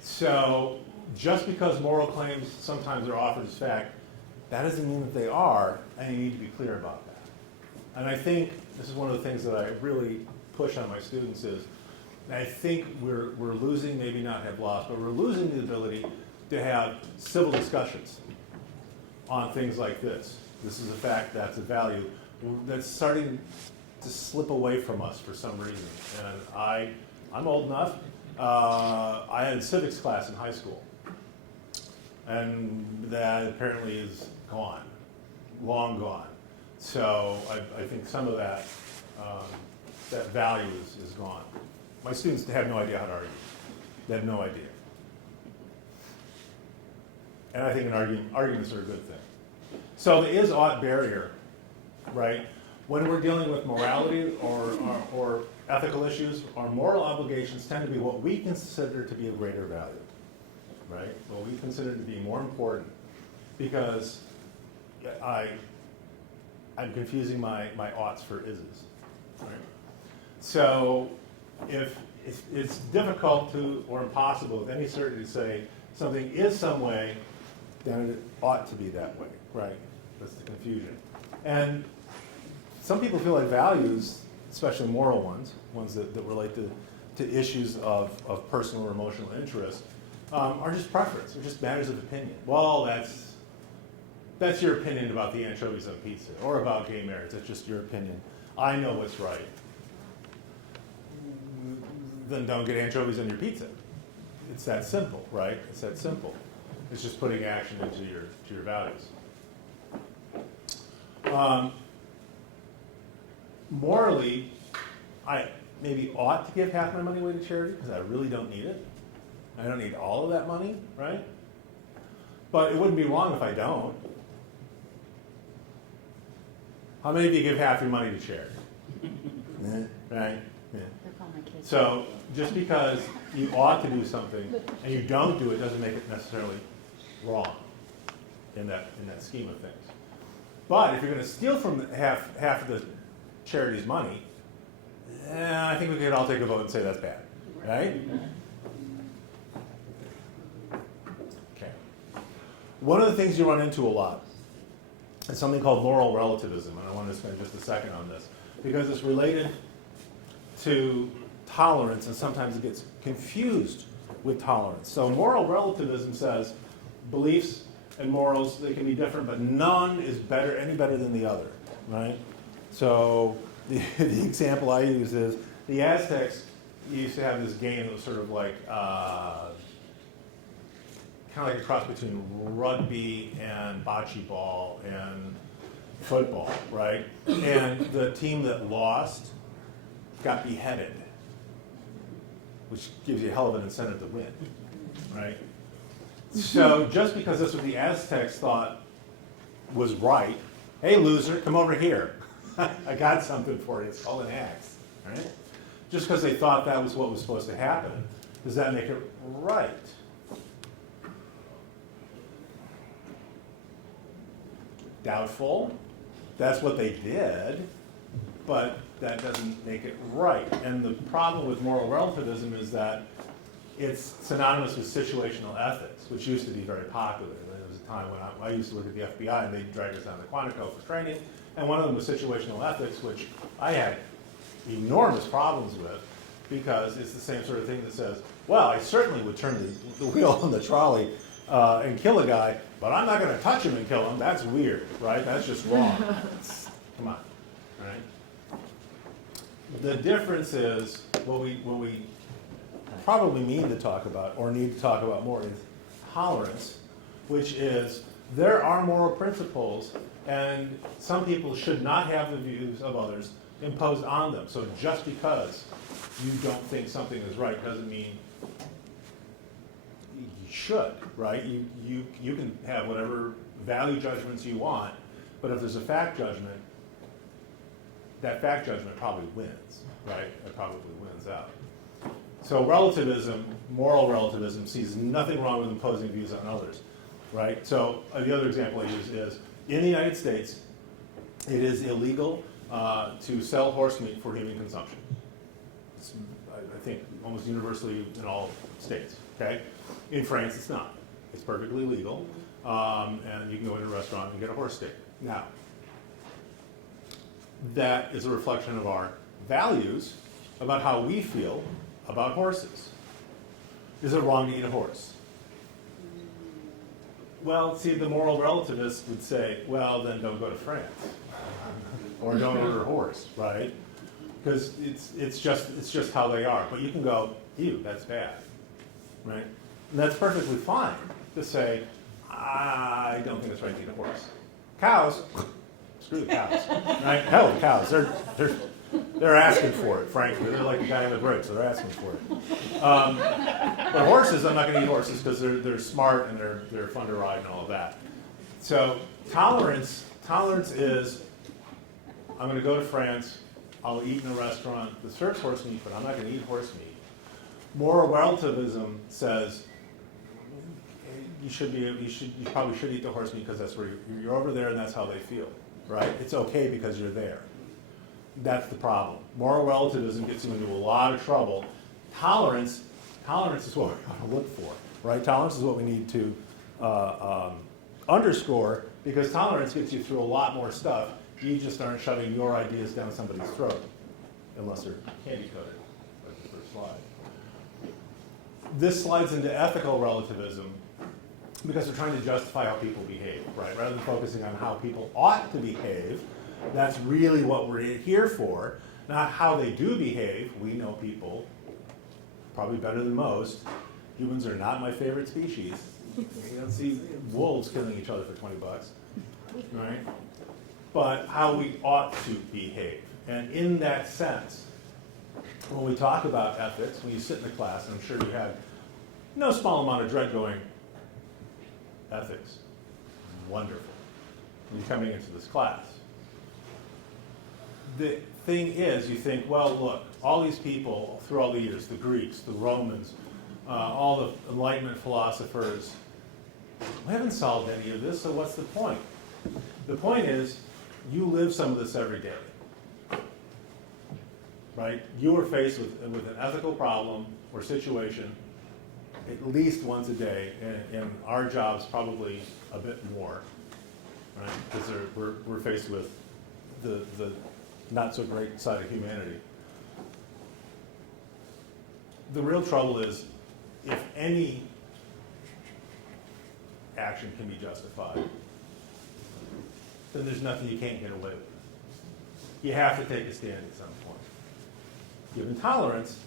So just because moral claims sometimes are offered as fact, that doesn't mean that they are, and you need to be clear about that. And I think this is one of the things that I really push on my students is, I think we're losing, maybe not have lost, but we're losing the ability to have civil discussions on things like this. This is a fact, that's a value. That's starting to slip away from us for some reason. And I'm old enough. I had a civics class in high school. And that apparently is gone, long gone. So I think some of that, that value is gone. My students have no idea how to argue. They have no idea. And I think arguments are a good thing. So the is-ought barrier, right? When we're dealing with morality or ethical issues, our moral obligations tend to be what we consider to be of greater value, right? What we consider to be more important, because I'm confusing my oughts for is's, right? So if it's difficult to, or impossible with any certainty to say something is some way, then it ought to be that way, right? That's the confusion. And some people feel like values, especially moral ones that relate to issues of personal or emotional interest, are just preference, or just matters of opinion. Well, that's your opinion about the anchovies on pizza, or about gay marriage. That's just your opinion. I know what's right. Then don't get anchovies on your pizza. It's that simple, right? It's that simple. It's just putting action into your values. Morally, I maybe ought to give half my money away to charity because I really don't need it. I don't need all of that money, right? But it wouldn't be wrong if I don't. How many of you give half your money to charity? Right? Yeah. So just because you ought to do something and you don't do it doesn't make it necessarily wrong in that scheme of things. But if you're going to steal from half of the charity's money, I think we could all take a vote and say that's bad, right? Okay. One of the things you run into a lot is something called moral relativism, and I want to spend just a second on this because it's related to tolerance, and sometimes it gets confused with tolerance. So moral relativism says beliefs and morals, they can be different, but none is any better than the other, right? So the example I use is the Aztecs used to have this game that was sort of like kind of like a cross between rugby and bocce ball and football, right? And the team that lost got beheaded, which gives you a hell of an incentive to win, right? So just because that's what the Aztecs thought was right, hey loser, come over here. I got something for you. It's called an axe, right? Just because they thought that was what was supposed to happen, does that make it right? Doubtful. That's what they did, but that doesn't make it right. And the problem with moral relativism is that It's synonymous with situational ethics, which used to be very popular. There was a time when I used to look at the FBI and they'd drag us down to Quantico for training, and one of them was situational ethics, which I had enormous problems with, because it's the same sort of thing that says, well, I certainly would turn the wheel on the trolley and kill a guy, but I'm not going to touch him and kill him. That's weird, right? That's just wrong. Come on, right? The difference is what we probably mean to talk about, or need to talk about more, is tolerance, which is there are moral principles, and some people should not have the views of others imposed on them. So just because you don't think something is right doesn't mean you should, right? You can have whatever value judgments you want, but if there's a fact judgment, that fact judgment probably wins, right? It probably wins out. So relativism, moral relativism, sees nothing wrong with imposing views on others, right? So the other example I use is, in the United States, it is illegal to sell horse meat for human consumption. It's, I think, almost universally in all states, okay? In France, it's not. It's perfectly legal, and you can go into a restaurant and get a horse steak. Now, that is a reflection of our values about how we feel about horses. Is it wrong to eat a horse? Well, see, the moral relativist would say, well, then don't go to France. Or don't order a horse, right? Because it's just how they are. But you can go, ew, that's bad, right? And that's perfectly fine to say, I don't think it's right to eat a horse. Cows, screw the cows, right? Hell, the cows, they're asking for it, frankly. They're like the guy in the bridge, so they're asking for it. But horses, I'm not going to eat horses because they're smart and they're fun to ride and all of that. So tolerance is, I'm going to go to France, I'll eat in a restaurant that serves horse meat, but I'm not going to eat horse meat. Moral relativism says you probably should eat the horse meat because that's where you're over there and that's how they feel, right? It's okay because you're there. That's the problem. Moral relativism gets you into a lot of trouble. Tolerance is what we want to look for, right? Tolerance is what we need to underscore, because tolerance gets you through a lot more stuff. You just aren't shoving your ideas down somebody's throat, unless they're candy-coated, like the first slide. This slides into ethical relativism, because we're trying to justify how people behave, right? Rather than focusing on how people ought to behave, that's really what we're here for, not how they do behave. We know people probably better than most. Humans are not my favorite species. You don't see wolves killing each other for $20, right? But how we ought to behave. And in that sense, when we talk about ethics, when you sit in the class, and I'm sure you had no small amount of dread going, ethics, wonderful, when you're coming into this class. The thing is, you think, well, look, all these people through all the years, the Greeks, the Romans, all the Enlightenment philosophers, we haven't solved any of this, so what's the point? The point is, you live some of this every day, right? You are faced with an ethical problem or situation at least once a day, and our job's probably a bit more, right? Because we're faced with the not so great side of humanity. The real trouble is, if any action can be justified, then there's nothing you can't get away with. You have to take a stand at some point. Given tolerance,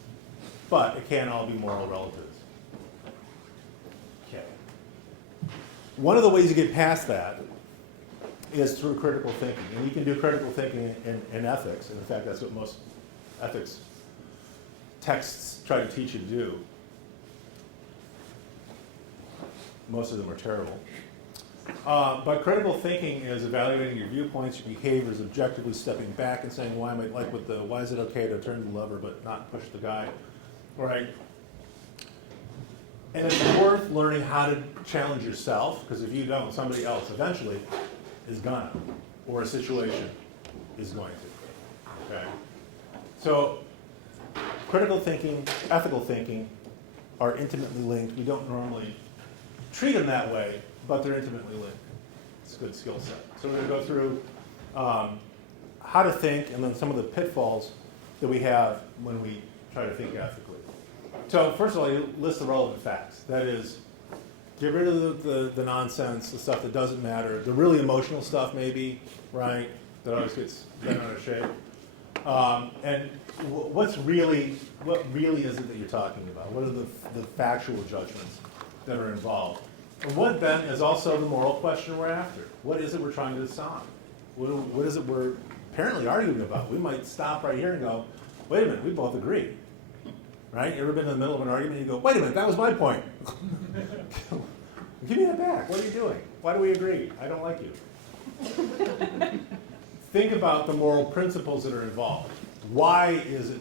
but it can't all be moral relatives. Okay. One of the ways you get past that is through critical thinking. And you can do critical thinking in ethics. And in fact, that's what most ethics texts try to teach you to do. Most of them are terrible. But critical thinking is evaluating your viewpoints, your behaviors, objectively stepping back and saying, why is it okay to turn the lever but not push the guy, right? And it's worth learning how to challenge yourself, because if you don't, somebody else eventually is gonna, or a situation is going to, okay? So critical thinking, ethical thinking are intimately linked. We don't normally treat them that way, but they're intimately linked. It's a good skill set. So we're going to go through how to think and then some of the pitfalls that we have when we try to think ethically. So first of all, you list the relevant facts. That is, get rid of the nonsense, the stuff that doesn't matter, the really emotional stuff maybe, right, that always gets bent out of shape. And what really is it that you're talking about? What are the factual judgments that are involved? And what then is also the moral question we're after? What is it we're trying to decide? What is it we're apparently arguing about? We might stop right here and go, wait a minute, we both agree. Right? You ever been in the middle of an argument and you go, wait a minute, that was my point. Give me that back. What are you doing? Why do we agree? I don't like you. Think about the moral principles that are involved. Why is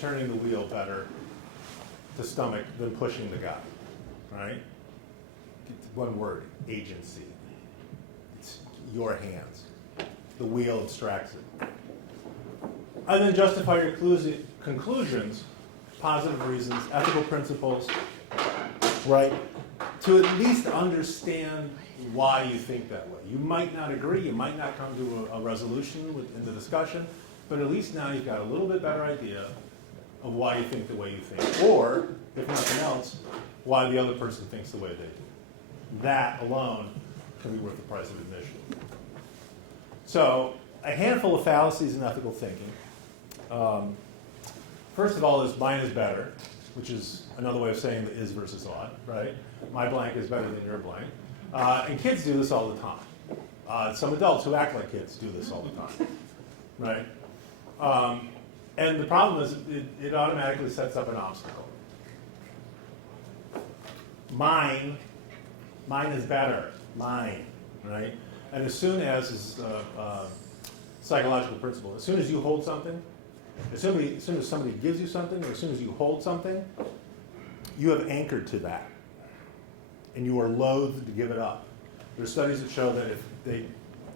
turning the wheel better to stomach than pushing the guy? Right? One word, agency. It's your hands. The wheel abstracts it. And then justify your conclusions, positive reasons, ethical principles, right? To at least understand why you think that way. You might not agree, you might not come to a resolution in the discussion, but at least now you've got a little bit better idea of why you think the way you think. Or, if nothing else, why the other person thinks the way they do. That alone can be worth the price of admission. So, a handful of fallacies in ethical thinking. First of all is mine is better, which is another way of saying the is versus ought, right? My blank is better than your blank. And kids do this all the time. Some adults who act like kids do this all the time, right? And the problem is it automatically sets up an obstacle. Mine is better, mine, right? And as soon as, this is a psychological principle, as soon as you hold something, as soon as somebody gives you something, or as soon as you hold something, you have anchored to that. And you are loath to give it up. There's studies that show that if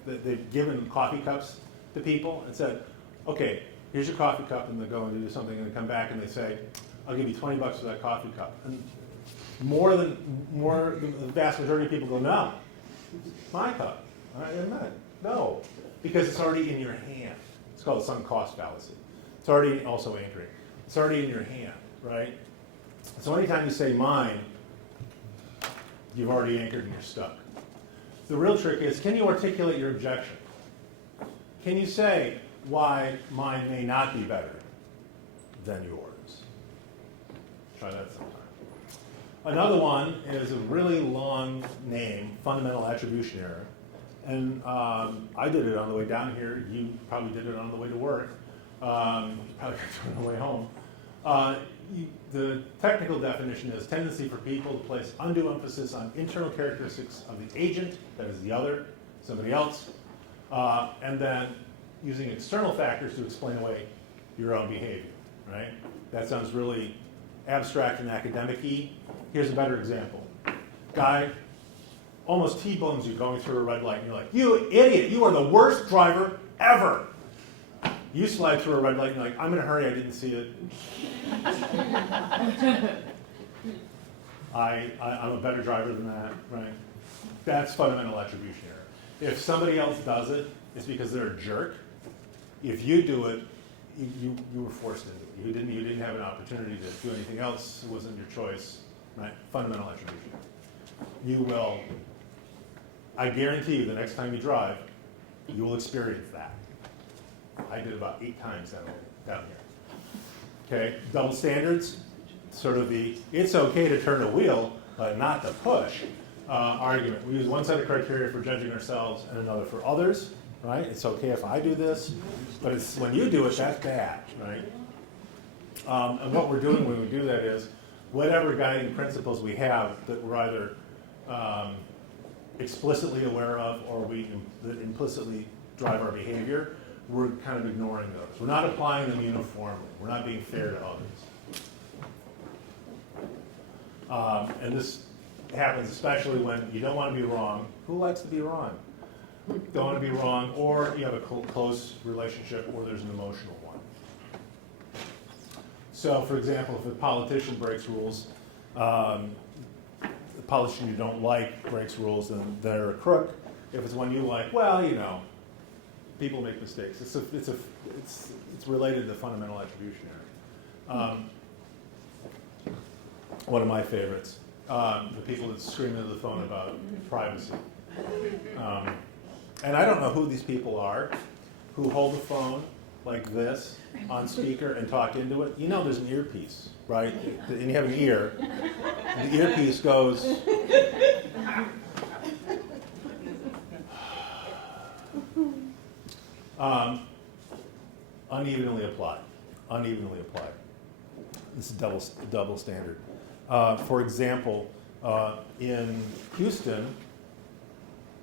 they've given coffee cups to people and said, okay, here's your coffee cup, and they go and do something, and they come back and they say, I'll give you $20 for that coffee cup. And the vast majority of people go, no, it's my cup. I'm not. No, because it's already in your hand. It's called sunk cost fallacy. It's already also anchoring. It's already in your hand, right? So anytime you say mine, you've already anchored and you're stuck. The real trick is, can you articulate your objection? Can you say why mine may not be better than yours? Try that sometime. Another one is a really long name, fundamental attribution error. And I did it on the way down here. You probably did it on the way to work. You probably did it on the way home. The technical definition is tendency for people to place undue emphasis on internal characteristics of the agent, that is the other, somebody else, and then using external factors to explain away your own behavior, right? That sounds really abstract and academic-y. Here's a better example. Guy almost T-bones you going through a red light, and you're like, you idiot, you are the worst driver ever. You slide through a red light, and you're like, I'm in a hurry, I didn't see it. I'm a better driver than that, right? That's fundamental attribution error. If somebody else does it, it's because they're a jerk. If you do it, you were forced into it. You didn't have an opportunity to do anything else. It wasn't your choice, right? Fundamental attribution error. You will, I guarantee you, the next time you drive, you will experience that. I did about 8 times down here. Okay, double standards, sort of the it's okay to turn a wheel, but not to push argument. We use one set of criteria for judging ourselves and another for others, right? It's okay if I do this, but it's when you do it, that's bad, right? And what we're doing when we do that is, whatever guiding principles we have that we're either explicitly aware of or that implicitly drive our behavior, we're kind of ignoring those. We're not applying them uniformly. We're not being fair to others. And this happens especially when you don't want to be wrong. Who likes to be wrong? Don't want to be wrong, or you have a close relationship, or there's an emotional one. So, for example, if a politician breaks rules, The politician you don't like breaks rules, and they're a crook. If it's one you like, well, you know, people make mistakes. It's related to fundamental attribution error. One of my favorites, the people that scream into the phone about privacy. And I don't know who these people are who hold the phone like this on speaker and talk into it. You know there's an earpiece, right? And you have an ear. The earpiece goes... unevenly applied. Unevenly applied. This is double standard. For example, in Houston,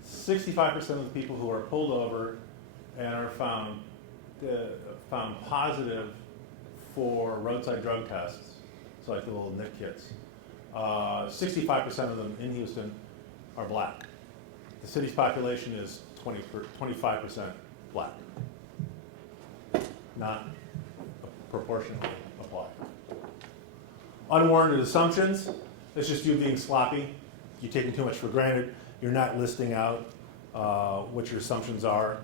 65% of the people who are pulled over and are found positive for roadside drug tests, so like the little NIC kits, 65% of them in Houston are black. The city's population is 25% black. Not proportionally applied. Unwarranted assumptions, it's just you being sloppy. You're taking too much for granted. You're not listing out what your assumptions are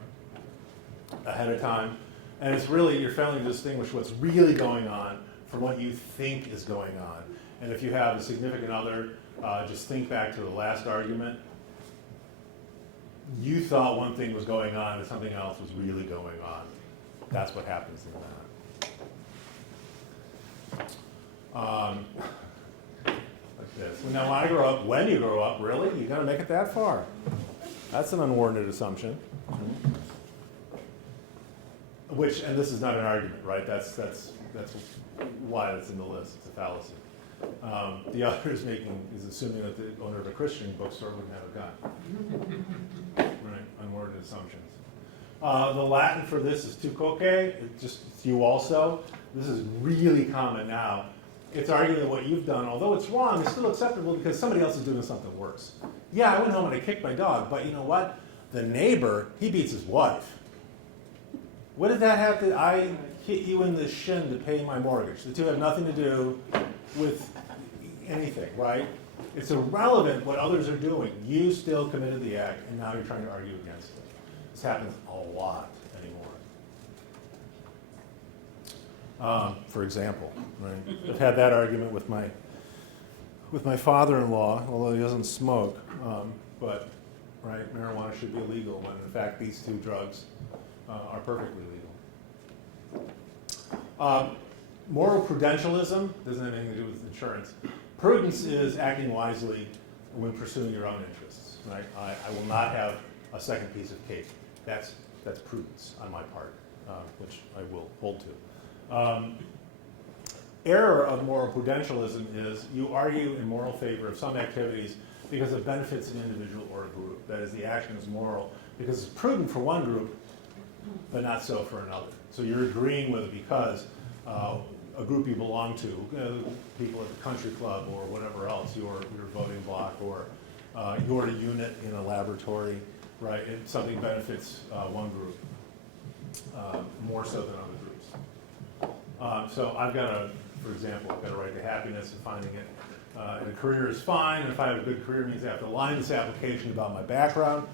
ahead of time. And it's really, you're failing to distinguish what's really going on from what you think is going on. And if you have a significant other, just think back to the last argument. You thought one thing was going on and something else was really going on. That's what happens in that. Like this. Now, when you grow up, really? You're going to make it that far? That's an unwarranted assumption. And this is not an argument, right? That's why it's in the list. It's a fallacy. The other is assuming that the owner of a Christian bookstore wouldn't have a gun. Right? Unwarranted assumptions. The Latin for this is tu quoque. It's you also. This is really common now. It's arguing that what you've done, although it's wrong, is still acceptable because somebody else is doing something worse. Yeah, I went home and I kicked my dog, but you know what? The neighbor, he beats his wife. What did that have to? I hit you in the shin to pay my mortgage. The two have nothing to do with anything, right? It's irrelevant what others are doing. You still committed the act, and now you're trying to argue against it. This happens a lot anymore. For example, right? I've had that argument with my father-in-law, although he doesn't smoke. But right, marijuana should be illegal when in fact these two drugs are perfectly legal. Moral prudentialism doesn't have anything to do with insurance. Prudence is acting wisely when pursuing your own interests. Right? I will not have a second piece of cake. That's prudence on my part, which I will hold to. Error of moral prudentialism is you argue in moral favor of some activities because it benefits an individual or a group. That is, the action is moral because it's prudent for one group, but not so for another. So you're agreeing with it because a group you belong to, people at the country club or whatever else, your voting bloc, or you're a unit in a laboratory, right? Something benefits one group more so than other groups. So I've got for example, I've got a right to happiness and finding it. And a career is fine, and if I have a good career, it means I have to line this application about my background.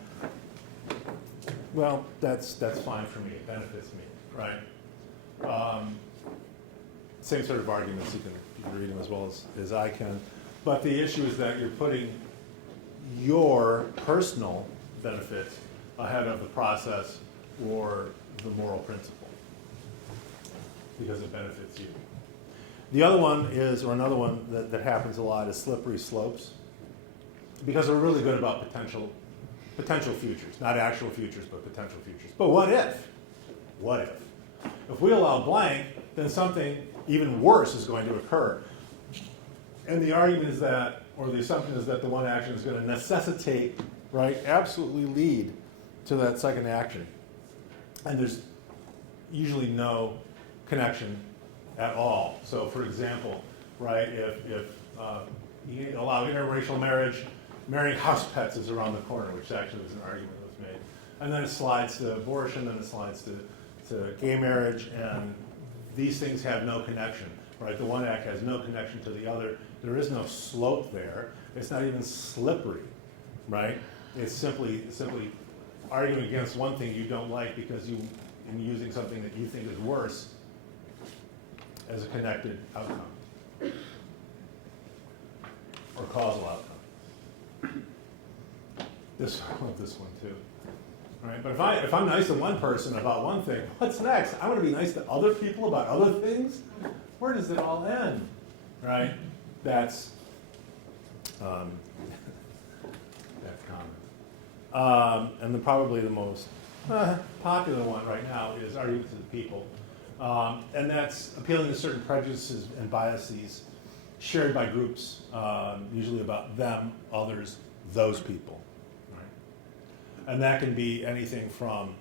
Well, that's fine for me. It benefits me, right? Same sort of arguments. You can read them as well as I can. But the issue is that you're putting your personal benefit ahead of the process or the moral principle because it benefits you. The other one is, or another one that happens a lot, is slippery slopes, because we're really good about potential futures, not actual futures, but potential futures. But what if? What if? If we allow blank, then something even worse is going to occur. And the argument is that, or the assumption is that the one action is going to necessitate, right, absolutely lead to that second action. And there's usually no connection at all. So, for example, right, if you allow interracial marriage, marrying house pets is around the corner, which actually was an argument that was made. And then it slides to abortion, then it slides to gay marriage, and these things have no connection. right? The one act has no connection to the other. There is no slope there. It's not even slippery, right? It's simply arguing against one thing you don't like because you in using something that you think is worse as a connected outcome or causal outcome. I love this one too. Right? But if I'm nice to one person about one thing, what's next? I want to be nice to other people about other things? Where does it all end? Right? That's common. And then probably the most popular one right now is arguing to the people. And that's appealing to certain prejudices and biases shared by groups, usually about them, others, those people. And that can be anything from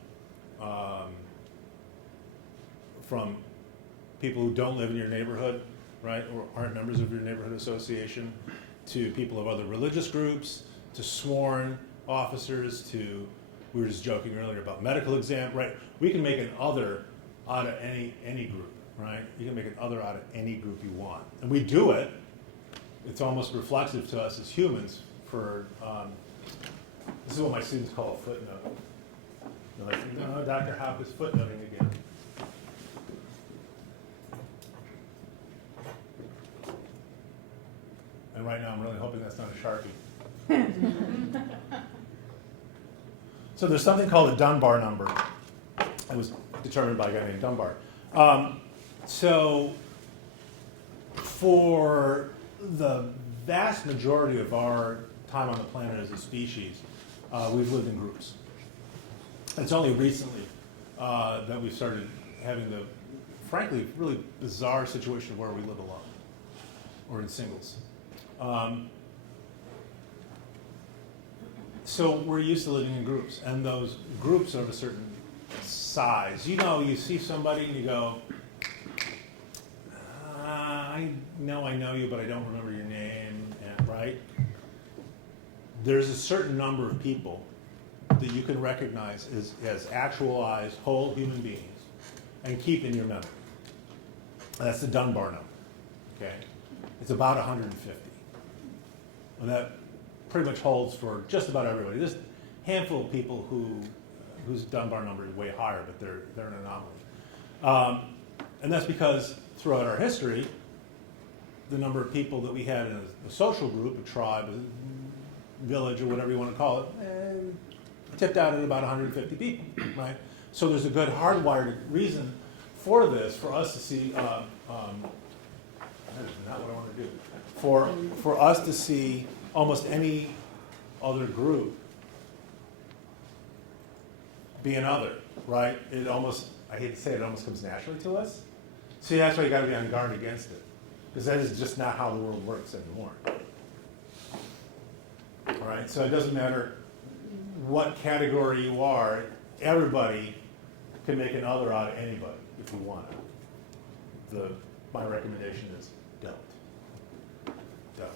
people who don't live in your neighborhood, right, or aren't members of your neighborhood association, to people of other religious groups, to sworn officers, to, we were just joking earlier about medical exam, right? We can make an other out of any group, right? You can make an other out of any group you want. And we do it. It's almost reflexive to us as humans for, this is what my students call a footnote. They're like, no, Dr. Houck is footnoting again. And right now I'm really hoping that's not a Sharpie. So there's something called a Dunbar number. It was determined by a guy named Dunbar. So for the vast majority of our time on the planet as a species, we've lived in groups. It's only recently that we've started having the, frankly, really bizarre situation where we live alone or in singles. So we're used to living in groups, and those groups are of a certain size. You know, you see somebody and you go, I know you, but I don't remember your name, and, right? There's a certain number of people that you can recognize as actualized whole human beings and keep in your memory. That's the Dunbar number, okay? It's about 150. And that pretty much holds for just about everybody. There's a handful of people whose Dunbar number is way higher, but they're an anomaly. And that's because throughout our history, the number of people that we had in a social group, a tribe, a village, or whatever you want to call it, tipped out at about 150 people, right? So there's a good hardwired reason for this, for us to see, that is not what I want to do, for us to see almost any other group be another, right? It almost, I hate to say it, it almost comes naturally to us. See, that's why you got to be on guard against it, because that is just not how the world works anymore. All right, so it doesn't matter what category you are, everybody can make an other out of anybody if you want to. My recommendation is don't. Don't.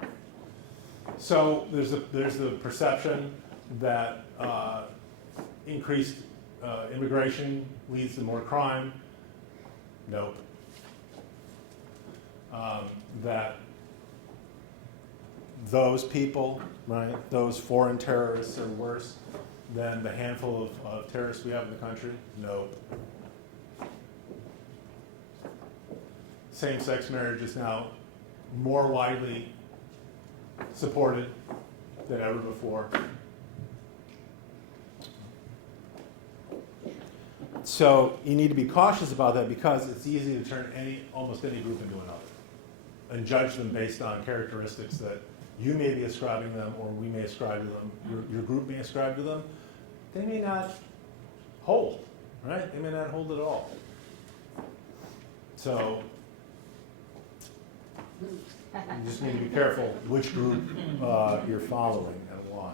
Right? So there's the perception that increased immigration leads to more crime. Nope. That those people, right, those foreign terrorists are worse than the handful of terrorists we have in the country? Nope. Same-sex marriage is now more widely supported than ever before. So you need to be cautious about that because it's easy to turn almost any group into another and judge them based on characteristics that you may be ascribing them or we may ascribe to them, your group may ascribe to them. They may not hold, right? They may not hold at all. So you just need to be careful which group you're following and why.